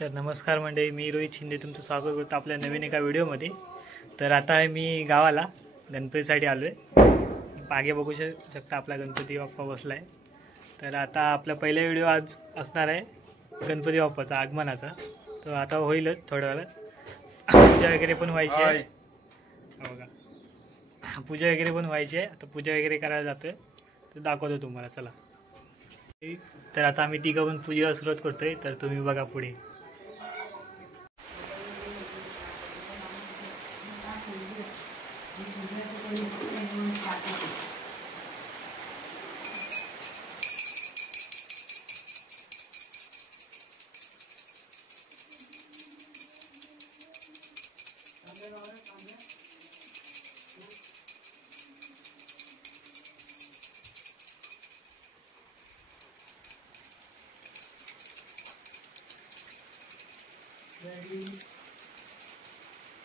तर नमस्कार मंडळी, मी रोहित शिंदे तुमचं स्वागत करतो आपल्या नवीन एका व्हिडिओमध्ये। तर आता मी गावाला गणपतीसाठी आलो आहे। मागे बघू शकता आपला गणपती बाप्पा बसला आहे। तर आता आपला पहिला व्हिडिओ आज असणार आहे गणपती बाप्पाचा आगमनाचा। तर आता होईलच थोड्या वेळात। पूजा वगैरे पण व्हायची आहे बघा, पूजा वगैरे पण व्हायची आहे। आता पूजा वगैरे करायला जातोय, तर दाखवतो तुम्हाला, चला। तर आता आम्ही तिघं पण पूजेला सुरुवात करतोय, तर तुम्ही बघा पुढे।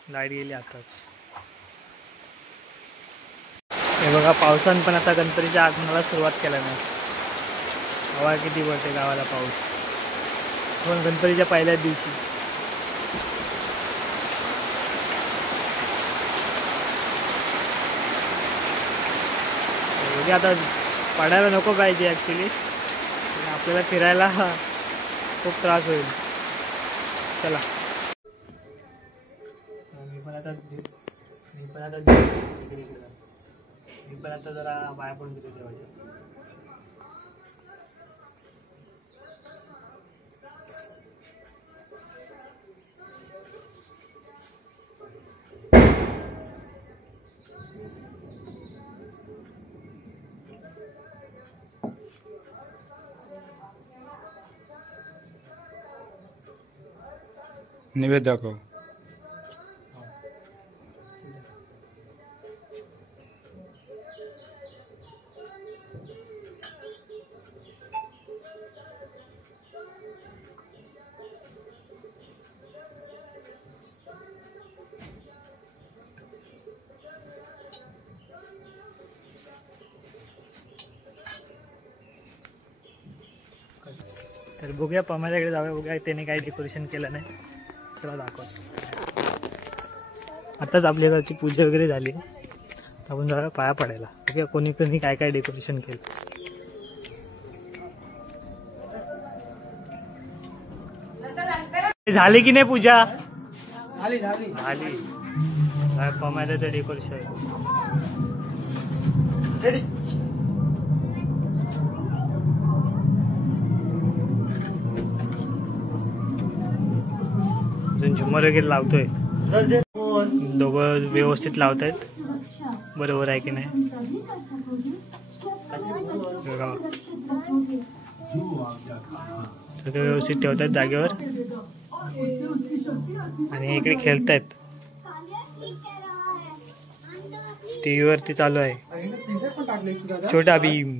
लाईट गेली आताच। हे बघा, पावसानं पण आता गणपतीच्या आगमनाला सुरुवात केला नाही। हवा किती पडते गावाला, पाऊस पण गणपतीच्या पहिल्याच दिवशी। म्हणजे आता पडायला नको पाहिजे ॲक्च्युली, आपल्याला फिरायला खूप त्रास होईल। चला, मी पण आता जरा बाहेर पडून घेतो देवाच्या। नैवेद्य दाखव। तर बघूया, पमाच्याकडे जाऊया, बघूया त्याने काही डेकोरेशन केलं नाही। चला दाखव। आताच आपल्या घरची पूजा वगैरे झाली, आपण जाऊया पाया पडायला। बघूया कोणी कोणी काय काय डेकोरेशन केलं। झाली की नाही पूजा? झाली झाली झाली। पमायला तर डेकोरेशन झुमर वगैरे लावतोय, दोघं व्यवस्थित लावतायत, बरोबर आहे की नाही? सगळं व्यवस्थित ठेवतात जागेवर, आणि इकडे खेळतायत। टीव्ही वरती चालू आहे छोटा भीम।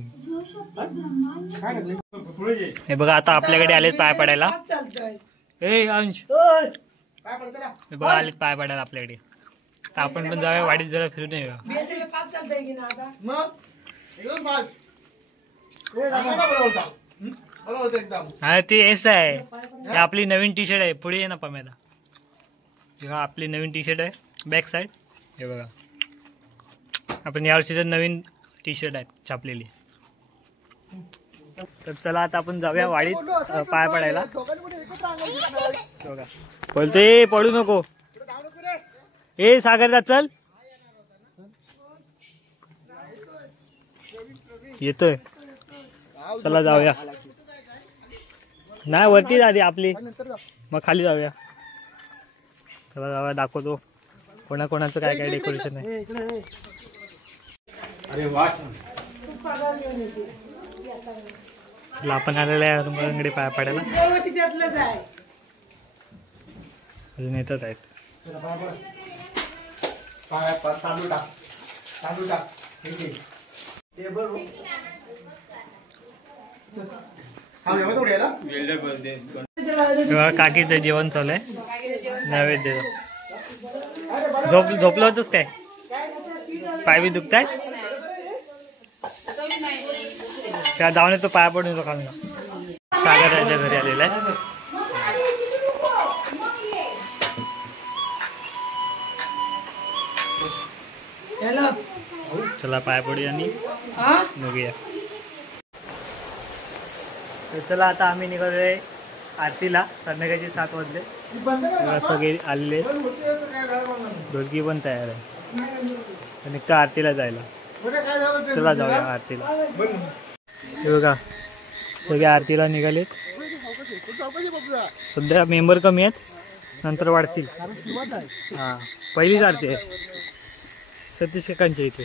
हे बघा, आता आपल्याकडे आलेत पाय पडायला। ए अंश, हे बघा आलेत पाय पडायला आपल्याकडे। तर आपण पण जाऊया वाडीत, जरा फिरून येऊया। हा, ते एस आहे, हे आपली नवीन टी शर्ट आहे। पुढे ये ना पम्याला, जेव्हा आपली नवीन टी शर्ट आहे बॅक साईड। हे बघा, आपण यावर्षीच नवीन टी शर्ट आहे छापलेली। तर चला आता आपण जाऊया वाडीत पाय पडायला। बोलते पडू नको, ए सागरदा चल, येतोय। चला जाऊया, नाही वरती आधी आपली, मग खाली जाऊया। चला जाऊया, दाखवतो कोणाकोणाचं काय काय डेकोरेशन आहे। आपण आलेला आहे रुंबांकडे पाया पाडायला, अजून येतच आहेत। काकीचं जेवण चालू आहे, नैवेद्य। झोपलं होतंस काय? पाय बी दुखताय? त्या जाऊन तो पाया पडून तो खाऊन सागर याच्या घरी आलेला आहे। चला पाय पडूया आणि बघूया. तर चला आता आम्ही निघालोय आरतीला. संध्याकाळचे 7 वाजले. सगळे आलेले, ढोलकी पण तयार आहे. निघतो आरतीला जायला. चला जाऊया आरतीला. हे बघा सगळे आरतीला निघालेत. सध्या मेंबर कमी आहेत, नंतर वाढतील. हां पहिलीच आरती आहे 37 काकांच्या इथे.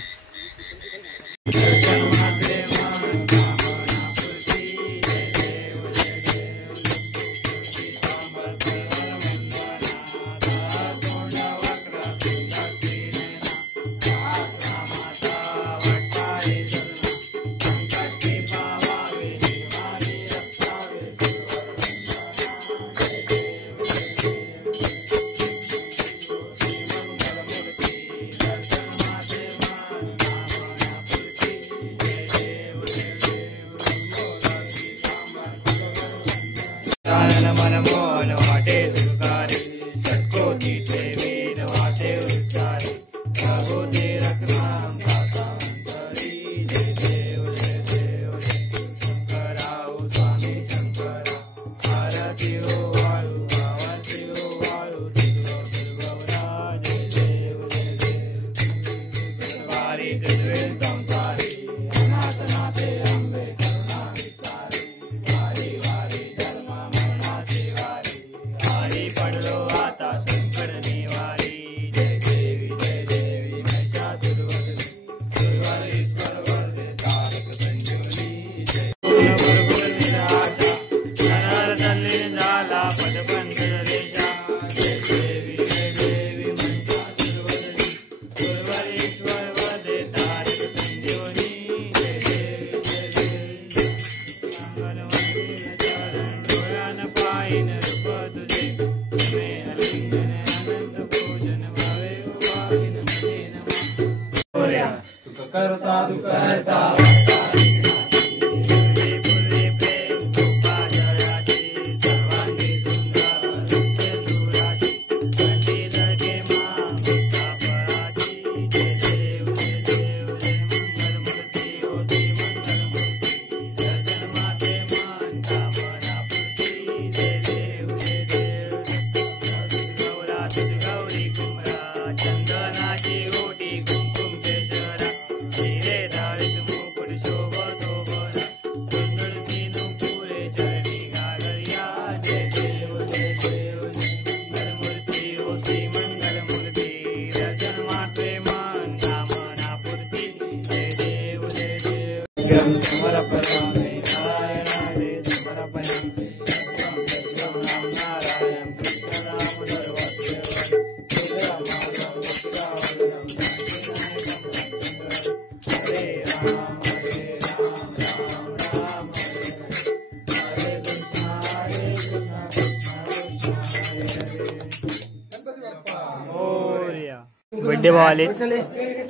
बर्थडे भाव आले.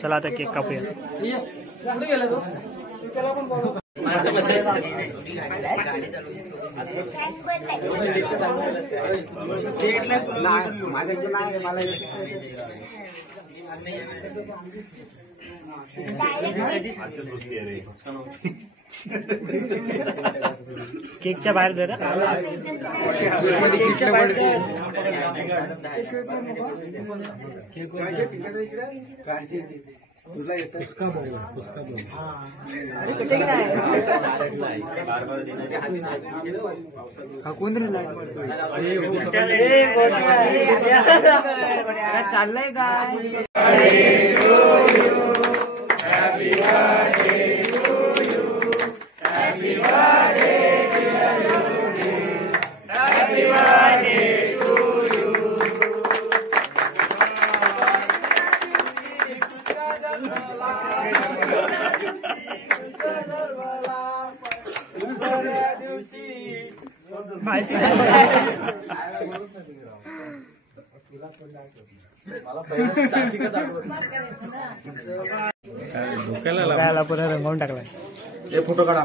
चला आता केक कापूया. केकच्या बाहेर जरा चाललंय काय पुन्हा रंगवून टाकलाय. फोटो काढा.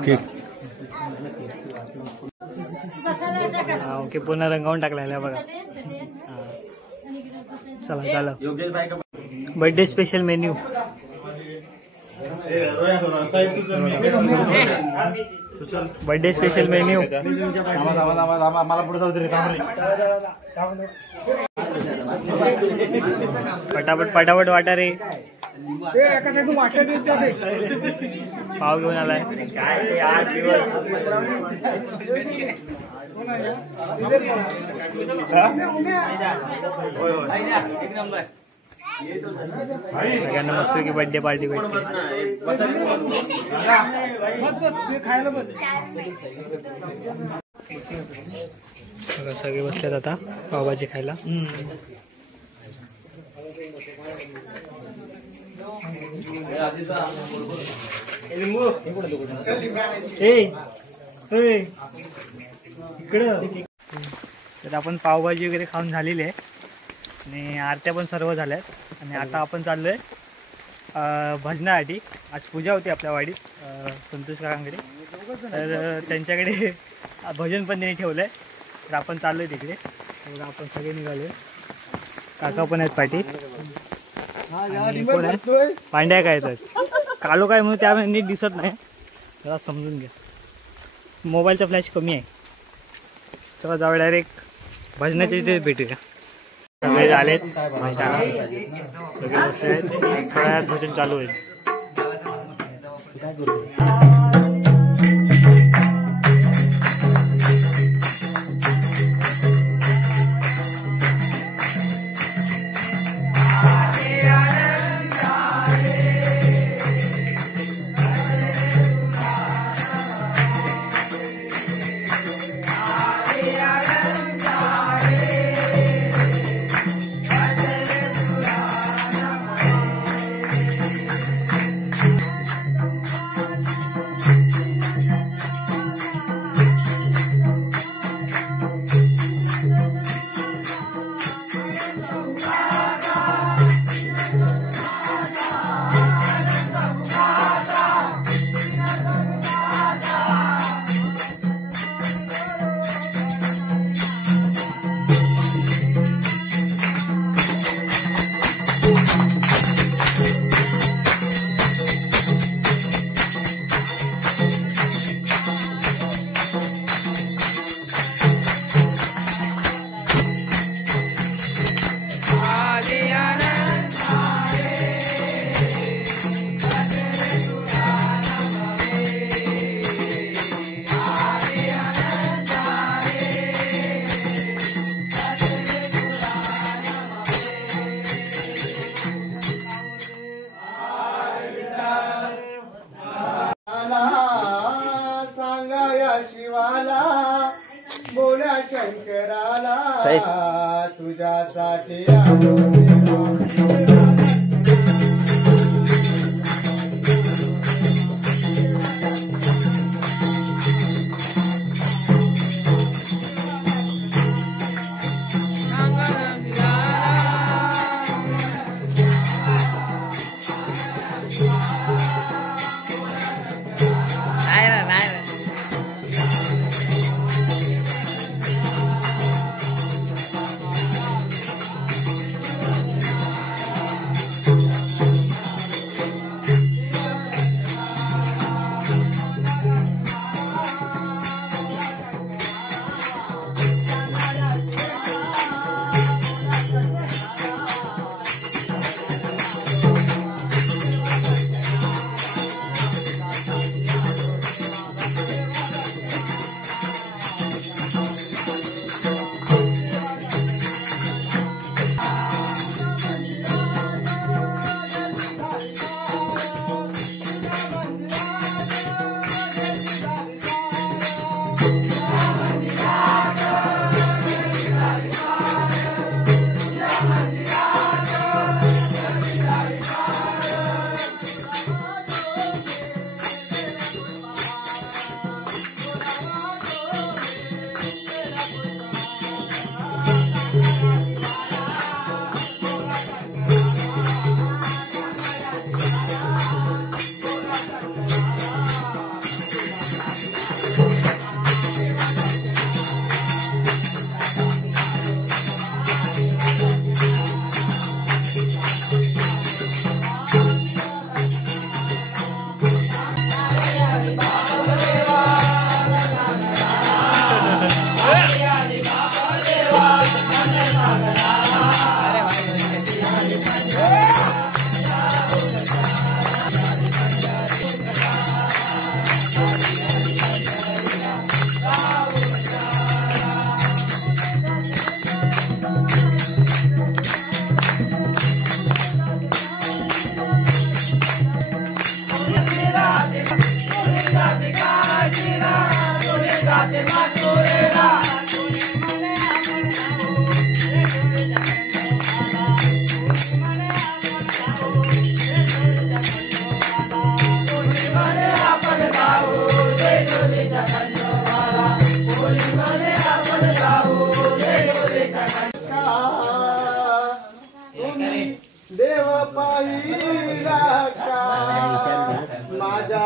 ओके पुन्हा रंगवून टाकलाय बघा. चला झालं. Birthday special menu birthday special menu. मला पुढे जाऊ दे. पटापट पटापट वाटा रे. पाव घेऊन आलाय. काय 8 दिवस सगळ्यांना मस्त की बर्थडे पार्टी भेटते. सगळे बसलेत आता पावभाजी खायला. तर आपण पावभाजी वगैरे खाऊन झालेली आहे आणि आरत्या पण सर्व झाल्यात आणि आता आपण चाललोय भजनासाठी. आज पूजा होती आपल्या वाडीत संतोष काकांकडे, तर त्यांच्याकडे भजन पण त्यांनी ठेवलंय. तर आपण चाललोय तिकडे. तर आपण सगळे निघालोय. काका पण आहेत पाठी. कोण आहे? पांड्या काय तर कालो काय म्हणून त्यामुळे नीट दिसत नाही. जरा समजून घ्या. मोबाईलचा फ्लॅश कमी आहे. तेव्हा जाऊ डायरेक्ट भजनाच्या तिथे भेटूया. सगळे झालेत भजनाला. सगळे बसले आहेत. थोड्या वेळात भजन चालू होईल. तुझ्यासाठी देव पाहिला का माझ्या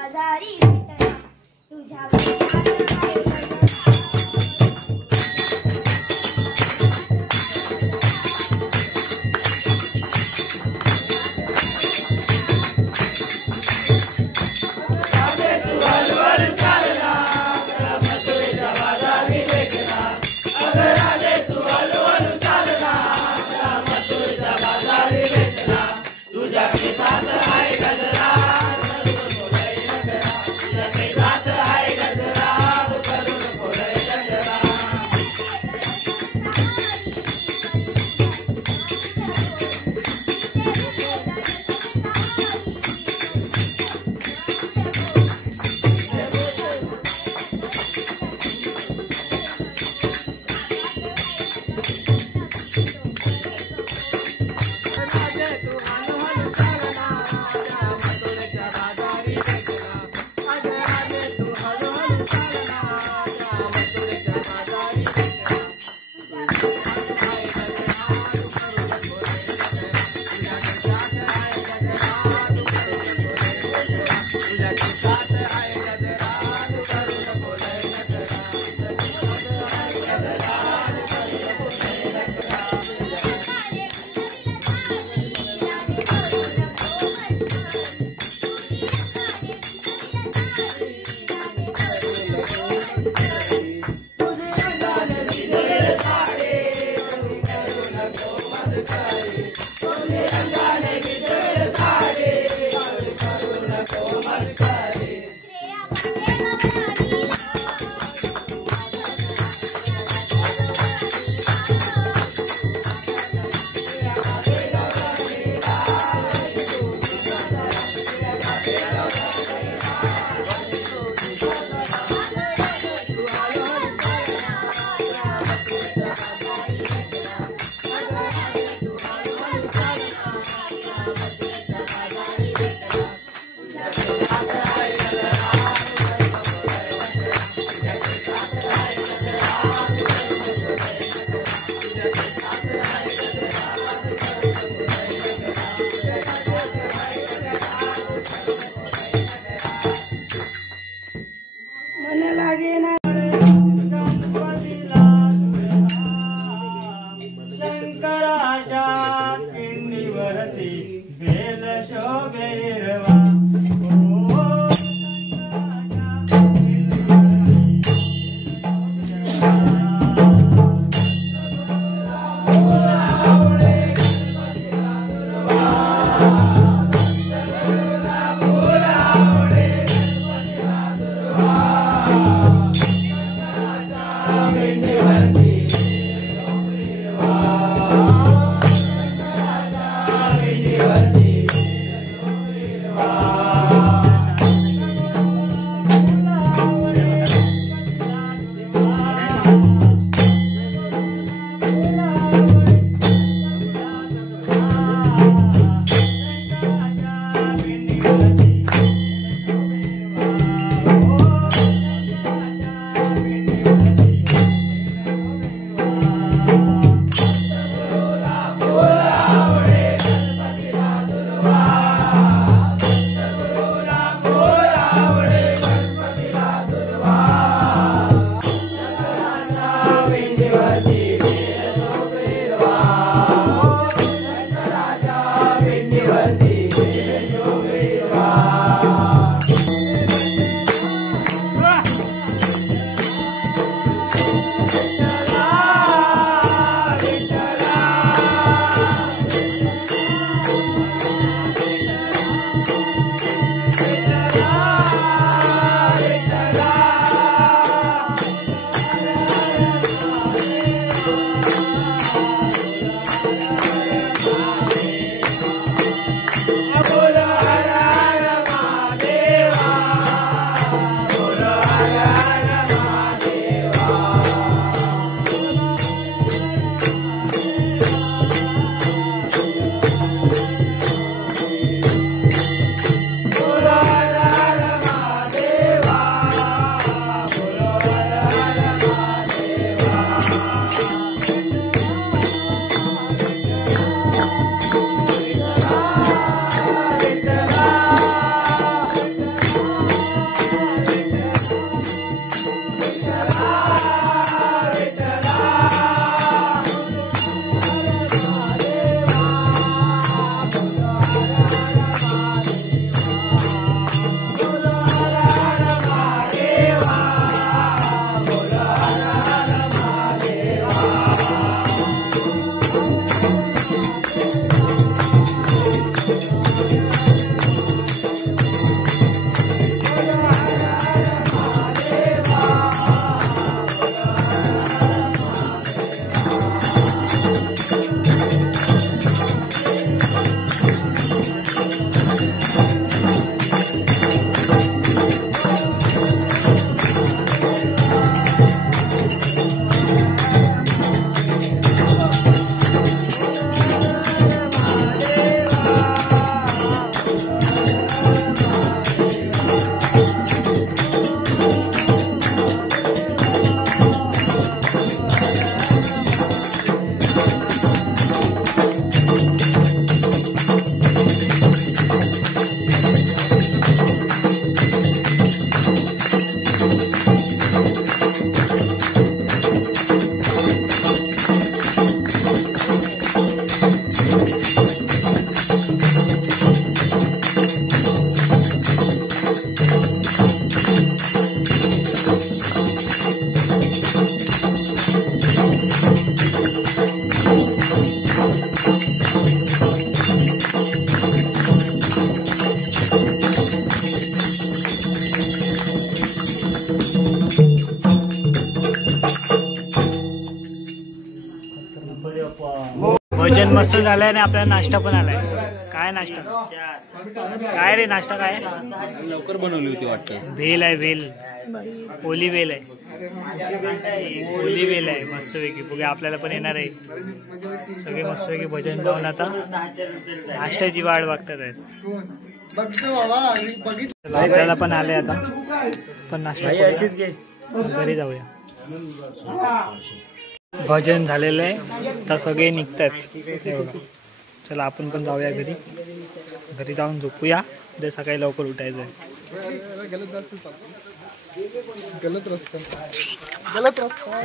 बाजारी भेटला तुझ्या विचारात आहे भजन मस्त झालंय आणि आपल्याला नाश्ता पण आलाय. काय नाश्ता? काय रे नाश्ता काय? लवकर बनवली होती वाटतं. भेल आहे भेल. ओली भेल आहे. ओली भेल आहे मस्तपैकी. बघूया आपल्याला पण येणार आहे. सगळे मस्तपैकी भजन जाऊन आता नाश्त्याची वाट बघतात आहेत. आपल्याला पण आले आता पण नाश्ता घरी जाऊया. भजन झालेलं आहे तर सगळे निघतात. चला आपण पण जाऊया घरी. घरी जाऊन झोपूया. उद्या सकाळी लवकर उठायचं आहे. गलत रस्ता